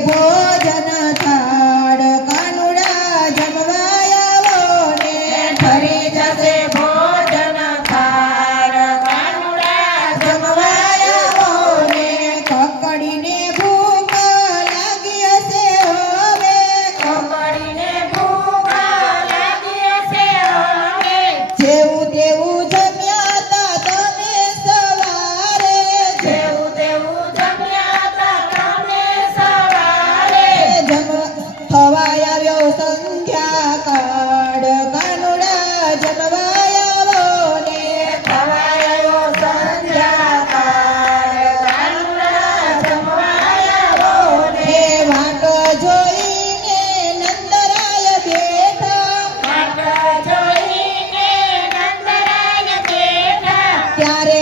ભોજન થાળ કાનુડા જમવાયાવો ને ફરી જશે ભોજન થાળ કાનુડા જમવાયાવો ને કકડીને chiare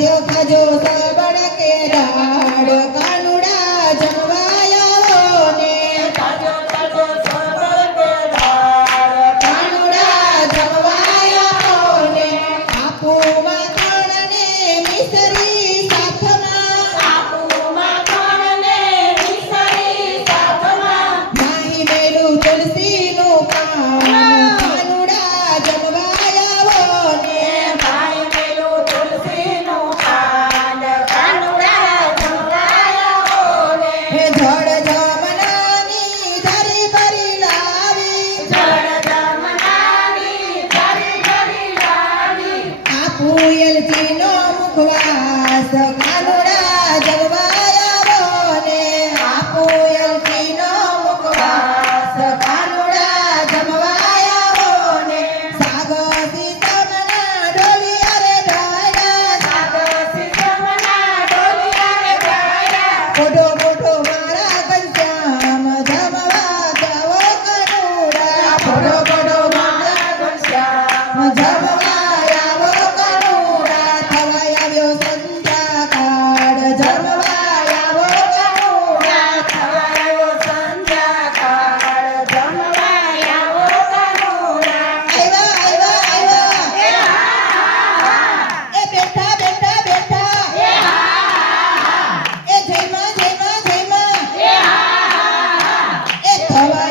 开就开，就走。ঝড় Bye-bye.